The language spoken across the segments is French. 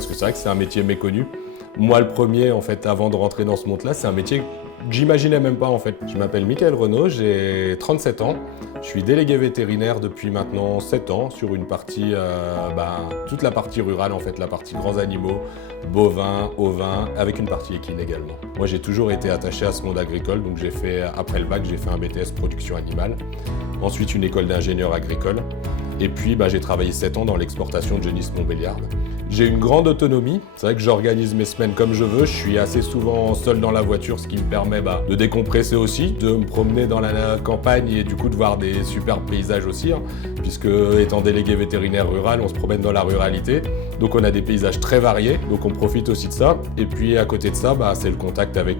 parce que c'est vrai que c'est un métier méconnu. Moi, le premier, en fait, avant de rentrer dans ce monde-là, c'est un métier que j'imaginais même pas, en fait. Je m'appelle Michael Renaud, j'ai 37 ans. Je suis délégué vétérinaire depuis maintenant 7 ans sur une partie, toute la partie rurale, en fait, la partie grands animaux, bovins, ovins, avec une partie équine également. Moi, j'ai toujours été attaché à ce monde agricole, donc j'ai fait, après le bac, j'ai fait un BTS production animale, ensuite une école d'ingénieur agricole, et puis j'ai travaillé 7 ans dans l'exportation de Genisse Montbéliarde. J'ai une grande autonomie, c'est vrai que j'organise mes semaines comme je veux, je suis assez souvent seul dans la voiture, ce qui me permet de décompresser aussi, de me promener dans la campagne et du coup de voir des superbes paysages aussi, puisque étant délégué vétérinaire rural, on se promène dans la ruralité, donc on a des paysages très variés, donc on profite aussi de ça. Et puis à côté de ça, c'est le contact avec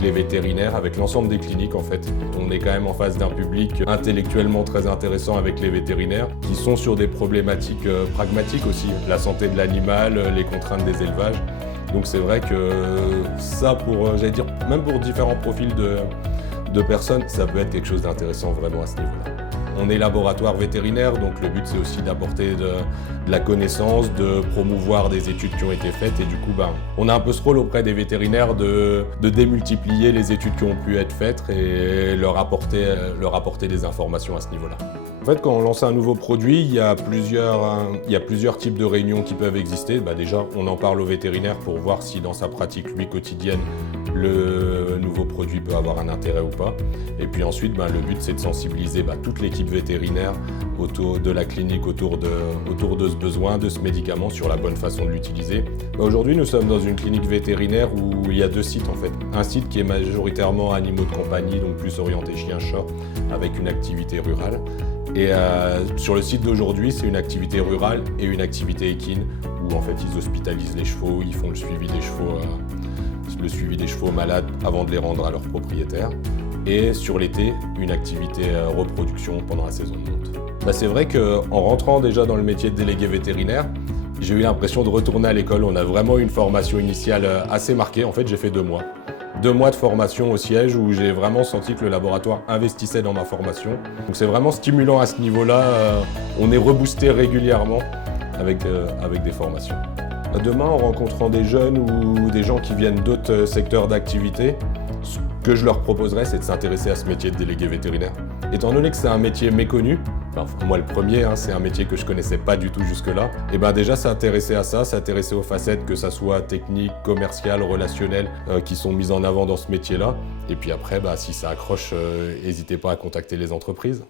les vétérinaires, avec l'ensemble des cliniques en fait. On est quand même en face d'un public intellectuellement très intéressant avec les vétérinaires, qui sont sur des problématiques pragmatiques aussi, la santé de l'animal, les contraintes des élevages. Donc c'est vrai que ça, même pour différents profils de personnes, ça peut être quelque chose d'intéressant vraiment à ce niveau-là. On est laboratoire vétérinaire, donc le but c'est aussi d'apporter de la connaissance, de promouvoir des études qui ont été faites et du coup on a un peu ce rôle auprès des vétérinaires de démultiplier les études qui ont pu être faites et leur apporter des informations à ce niveau-là. En fait, quand on lance un nouveau produit, il y a plusieurs types de réunions qui peuvent exister. Déjà, on en parle au vétérinaire pour voir si dans sa pratique quotidienne, le nouveau produit peut avoir un intérêt ou pas. Et puis ensuite, le but c'est de sensibiliser toute l'équipe vétérinaire autour de la clinique, autour de ce besoin, de ce médicament, sur la bonne façon de l'utiliser. Aujourd'hui, nous sommes dans une clinique vétérinaire où il y a 2 sites en fait. Un site qui est majoritairement animaux de compagnie, donc plus orienté chien-chat, avec une activité rurale. Et sur le site d'aujourd'hui, c'est une activité rurale et une activité équine, où en fait ils hospitalisent les chevaux, ils font le suivi des chevaux malades avant de les rendre à leurs propriétaires. Et sur l'été, une activité reproduction pendant la saison de monte. C'est vrai qu'en rentrant déjà dans le métier de délégué vétérinaire, j'ai eu l'impression de retourner à l'école. On a vraiment une formation initiale assez marquée. En fait, j'ai fait 2 mois. 2 mois de formation au siège où j'ai vraiment senti que le laboratoire investissait dans ma formation. Donc c'est vraiment stimulant à ce niveau-là. On est reboosté régulièrement avec des formations. Demain, en rencontrant des jeunes ou des gens qui viennent d'autres secteurs d'activité, ce que je leur proposerais, c'est de s'intéresser à ce métier de délégué vétérinaire. Étant donné que c'est un métier méconnu, moi le premier, c'est un métier que je connaissais pas du tout jusque-là, et déjà s'intéresser à ça, s'intéresser aux facettes, que ça soit techniques, commerciales, relationnelles, qui sont mises en avant dans ce métier-là. Et puis après, si ça accroche, n'hésitez pas à contacter les entreprises.